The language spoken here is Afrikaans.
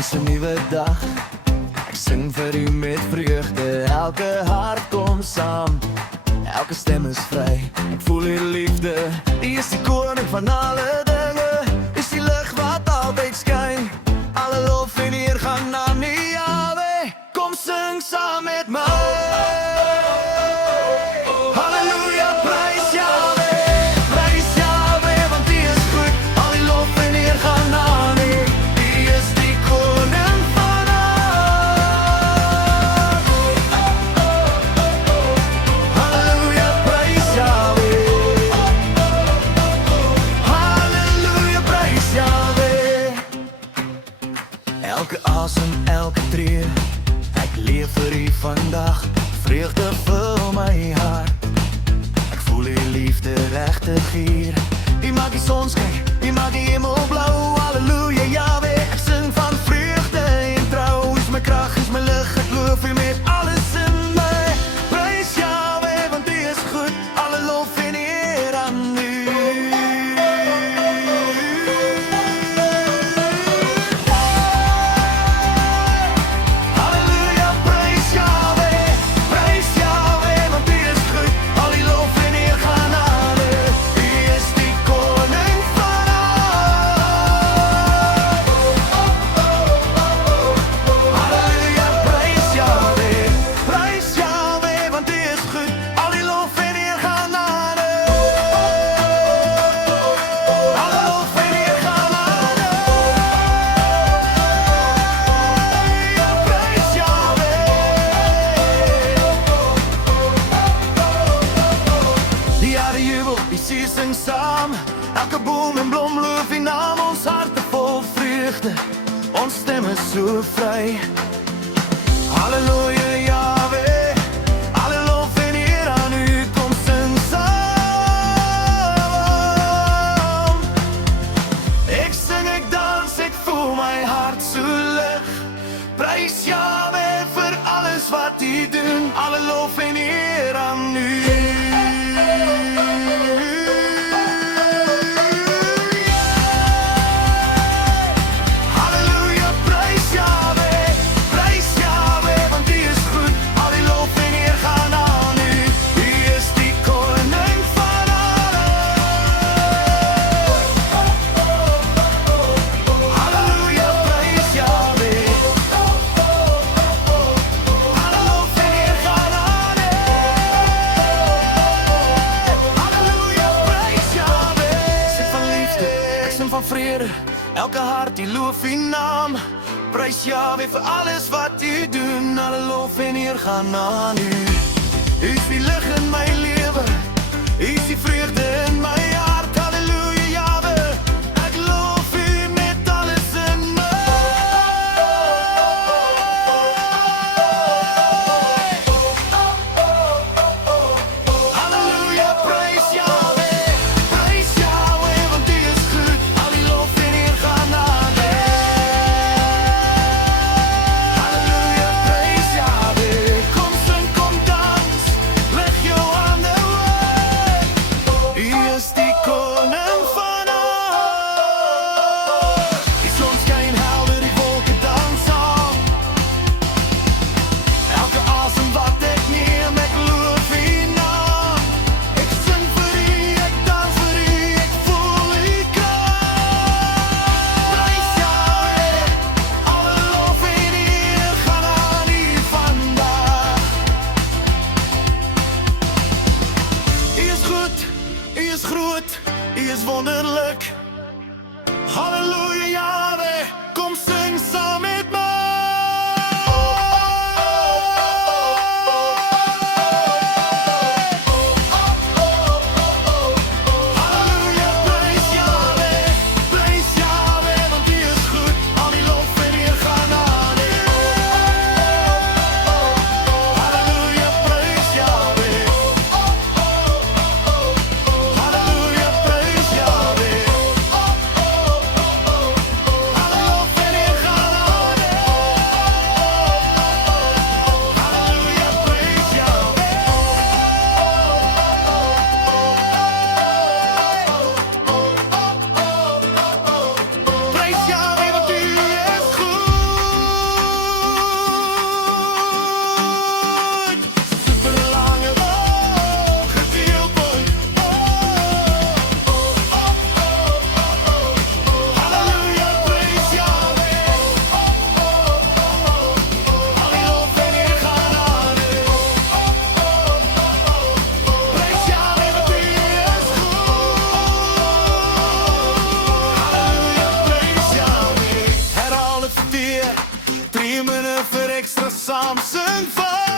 Is 'n nuwe dag. Ek sing vir u met vreugde. Elke hart kom saam. Elke stem is vry. Ek voel u liefde. U is die koning van alle dinge. Is die lig wat altyd skyn. Alle lof en eer gaan aan u, Jahweh. Kom sing saam met my. Elke asem, elke tree, ek leef vir u vandag. Vreugde vul my hart. Ek voel u liefde regtig hier. U maak die son skyn, u maak die hemel blou. Halleluja, Jahweh, ek sing van vreugde en trou. U is my krag, u is my lig, ek loof u met alles in my. Prys Jahweh, want u is goed. Alle lof en eer aan u. Die sing saam, elke boom en blom loof u naam. Ons harte vol vreugde, ons stem is so vry. Halleluja, Jahweh, alle lof en eer aan u. Kom sing saam. Ek sing, ek dans, ek voel my hart so lig. Prys Jahweh vir alles wat u doen. Alle lof en eer aan u. Van vrede, elke hart die loof u naam. Prys Jahweh vir alles wat u doen. Alle lof en eer gaan aan u. U is die lig in my lewe, u is die vreugde in my hart. Halleluja, Jahweh, ek loof u met alles in my. Halleluja, prys Jahweh, prys Jahweh, want u is goed. Yes. 1 minuut vir ekstra saam sing van